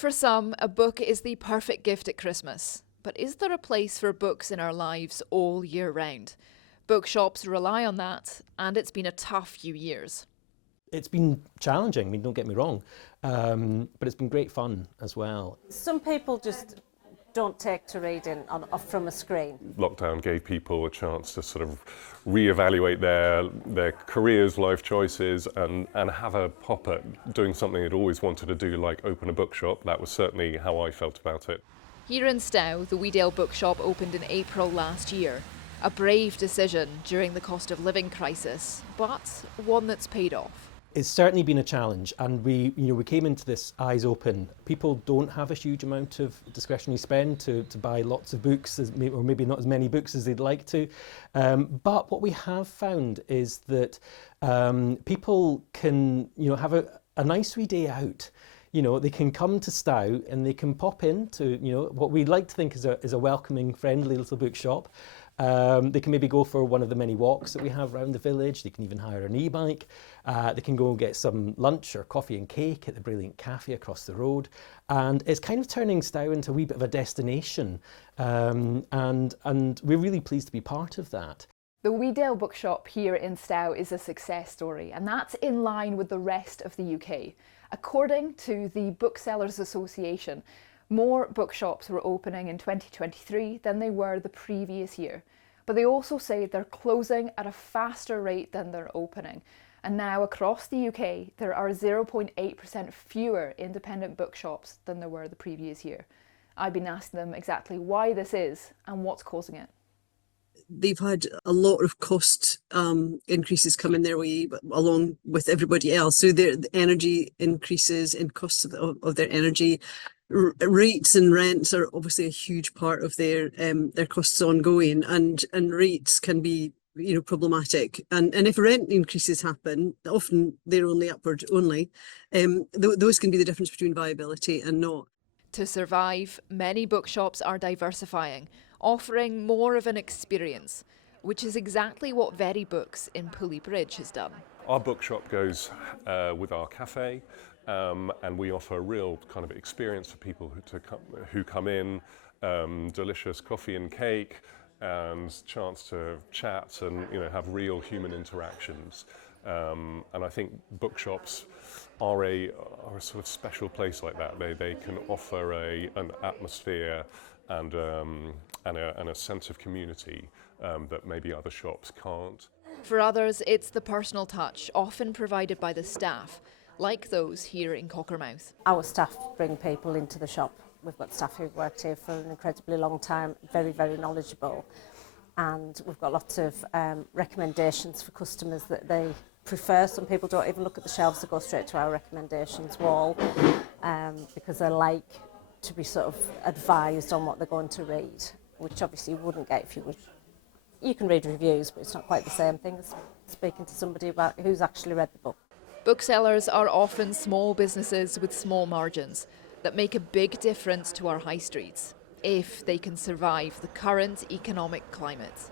For some, a book is the perfect gift at Christmas. But is there a place for books in our lives all year round? Bookshops rely on that, and it's been a tough few years. It's been challenging, I mean, don't get me wrong, but it's been great fun as well. Some people just don't take to reading from a screen. Lockdown gave people a chance to sort of reevaluate their careers, life choices, and have a pop at doing something they'd always wanted to do, like open a bookshop. That was certainly how I felt about it. Here in Stow, the Weale Bookshop opened in April last year. A brave decision during the cost of living crisis, but one that's paid off. It's certainly been a challenge, and we came into this eyes open. People don't have a huge amount of discretionary spend to buy lots of books, or maybe not as many books as they'd like to. But what we have found is that people can have a nice wee day out. They can come to Stow and they can pop into what we like to think is a welcoming, friendly little bookshop. They can maybe go for one of the many walks that we have around the village. They can even hire an e-bike. They can go and get some lunch or coffee and cake at the brilliant cafe across the road. And it's kind of turning Stow into a wee bit of a destination. And we're really pleased to be part of that. The Weale Bookshop here in Stow is a success story, and that's in line with the rest of the UK. According to the Booksellers Association, more bookshops were opening in 2023 than they were the previous year. But they also say they're closing at a faster rate than they're opening. And now across the UK, there are 0.8% fewer independent bookshops than there were the previous year. I've been asking them exactly why this is and what's causing it. They've had a lot of cost increases coming their way along with everybody else. So the energy increases in costs of their energy. Rates and rents are obviously a huge part of their costs ongoing, and rates can be problematic. And if rent increases happen, often they're only upward only. Those can be the difference between viability and not. To survive, many bookshops are diversifying, offering more of an experience, which is exactly what Very Books in Pulley Bridge has done. Our bookshop goes with our cafe, and we offer a real kind of experience for people who come in, delicious coffee and cake, and chance to chat and have real human interactions. And I think bookshops are a sort of special place like that. They can offer an atmosphere and a sense of community that maybe other shops can't. For others, it's the personal touch, often provided by the staff, like those here in Cockermouth. Our staff bring people into the shop. We've got staff who've worked here for an incredibly long time, very, very knowledgeable. And we've got lots of recommendations for customers that they prefer. Some people don't even look at the shelves, they go straight to our recommendations wall because they like to be sort of advised on what they're going to read, which obviously you wouldn't get if you would. You can read reviews, but it's not quite the same thing as speaking to somebody about who's actually read the book. Booksellers are often small businesses with small margins that make a big difference to our high streets, if they can survive the current economic climate.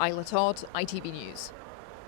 Isla Todd, ITV News.